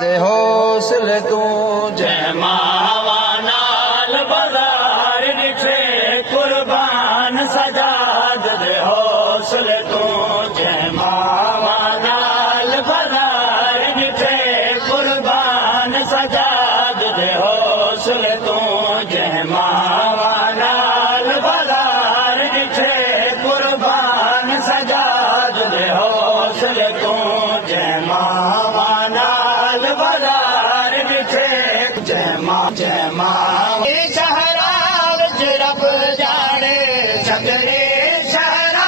दे हौसले तू जय मावा नाल बाजार निठे कुर्बान सजाद दे हौसले तू जय मावा नाल बाजार निठे कुर्बान सजाद दे हौसले तू जय मावा नाल बाजार निठे कुर्बान सजाद दे हौसले तू जय मावा नाल बाजार निठे जय मां शहरा विच रब जाने सगरे शहरा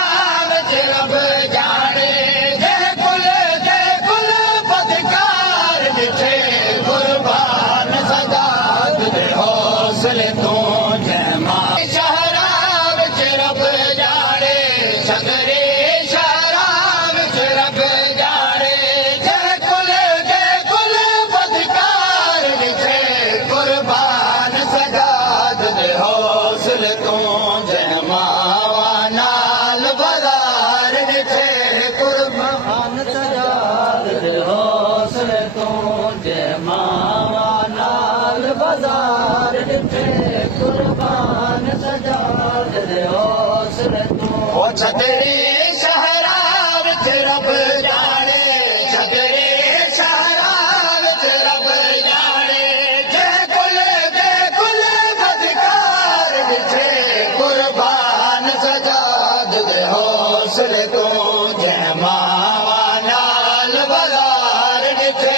विच रब जाने जय कुल पदकार निठे कुर्बान सजाद दे हौसले तू जय मां शहरा विच रब जाने सगरे शहरा विच रब जाने जय कुल पदकार निठे कुर्बान सजाद दे हौसले तू जय मावा नाल बाजार निठे कुर्बान सजाद दे हौसले तू जय मावा नाल बाजार निठे कुर्बान सजाद दे हौसले तू ओ छतरी शहरा विच रब जाने छतरी शहरा विच रब जाने जय कुल बदकार निठे कुर्बान सजाद दे हौसले तू जय मावा नाल बाजार निठे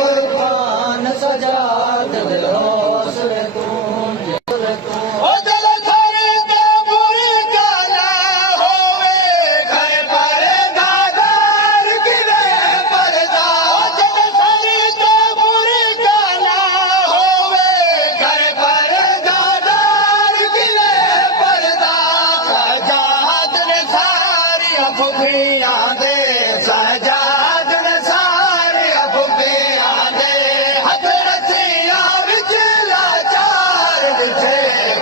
कुर्बान सजाद दे हौसले तू ओ दिल थर ते बुरी काला होवे घर पर दादार किले परदा ओ दिल थर ते बुरी काला होवे घर पर दादार किले परदा सजाद ने सारी अफुफियां दे सजाद ने सारी अफुफियां दे हथ रसियां विच लाचार निठे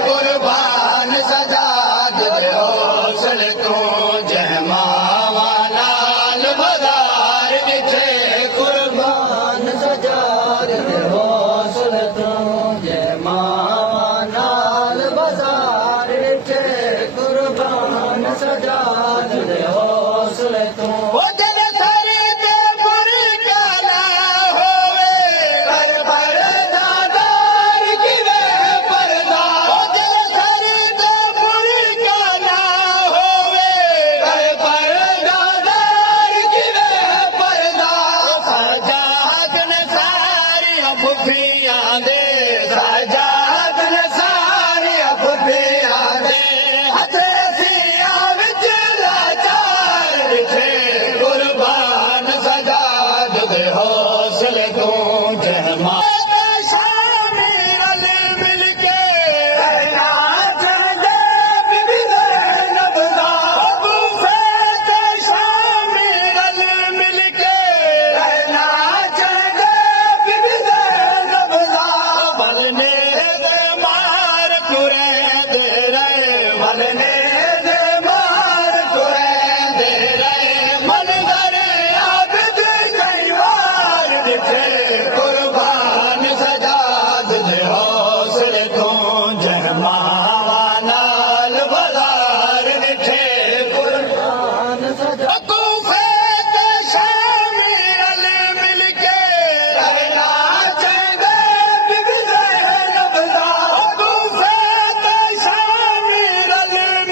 कुर्बान सजाद दे हौसले तू जय मावा नाल बाजार निठे कुर्बान सजाद दे हौसले तू जय मावा नाल बाजार निठे कुर्बान सजाद दे हौसले तू ओ दिल थरी ते बुरी काला होवे घर पर दादार किले परदा ओ दिल थरी ते बुरी काला होवे घर पर दादार किले परदा सजाद ने सारी अफुफियां दे सजाद ने सारी अफुफियां दे हथ रसियां विच लाचार निठे कुर्बान सजाद दे हौसले तू जय मां शामिल मिल के रहना चाहते बीबी ज़ैनब दा अबू फैज़ शामिल मिल के रहना चाहते बीबी ज़ैनब दा वलने दे मार तुरे दे रहे वलने दे मार तुरे दे रहे मनज़र आबिद कई वार निठे कुर्बान सजाद दे हौसले तू जय मावा नाल बाजार निठे कुर्बान सजाद कूफे ते शामिल मिल के रहना चाहते बीबी ज़ैनब दा कूफे ते शामिल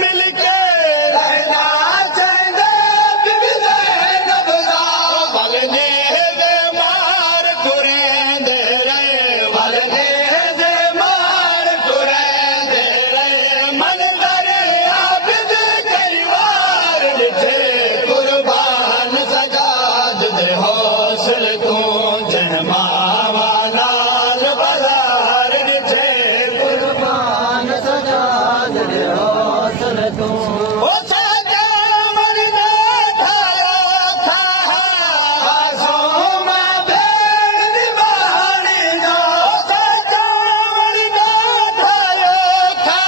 मिल के रहना चाहते बीबी ज़ैनब दा वलने दे मार तुरे दे रहे वलने दे मार तुरे दे रहे मनज़र आबिद कई वार निठे कुर्बान सजाद दे हौसले तू जय मावा नाल बाजार निठे कुर्बान सजाद दे हौसले तू ओ सजा मरना थाया था आसोमा भेड़ निभानी ना ओ सजा मरना थाया था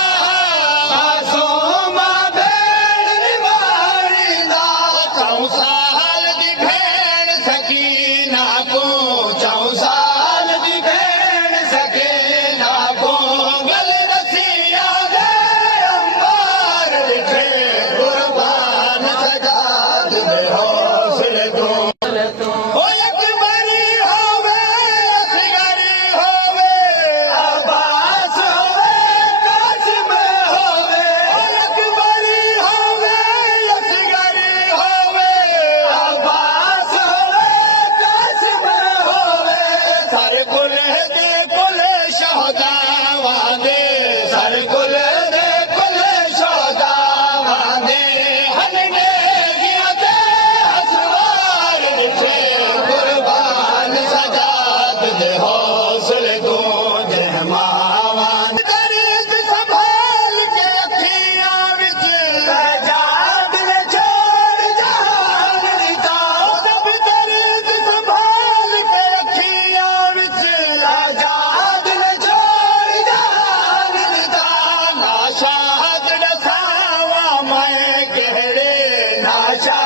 आसोमा भेड़ निभानी ना 4 साल दी भेड़ सकीना को 4 ਸਰ ਕੁਲ ਦੇ ਕੁਲ ਸ਼ਹਦਾਵਾਂ ਦੇ ਸਰ ਕੁਲ ਦੇ ਕੁਲ ਸ਼ਹਦਾਵਾਂ ਦੇ ਹਲਨੇ ਗਿਆ ਤੇ ਹਸਵਾਰ ਵਿਖੇ ਕੁਰਬਾਨ ਸਜਾਦ ਦੇ ਹੌਸਲੇ ਤੋਂ ਜਮਾਵਾਂ ਦਰਦ ਸੰਭਾਲ ਕੇ ਅੱਖੀਆਂ ਵਿੱਚ ਸਜਾਦ ਨੇ ਛੋੜ ਜਾਨ ਦਿੱਤਾ ਸਭ ਦਰਦ ਸੰਭਾਲ ਕੇ ਅੱਖੀਆਂ ਵਿੱਚ ਸਜਾਦ ਨੇ ਛੋੜ ਜਾਨ ਦਿੱਤਾ ਨਾਸ਼ਾਦ ਦਸਾਵਾ ਮੈਂ ਕਿਹੜੇ ਨਾਸ਼ਾ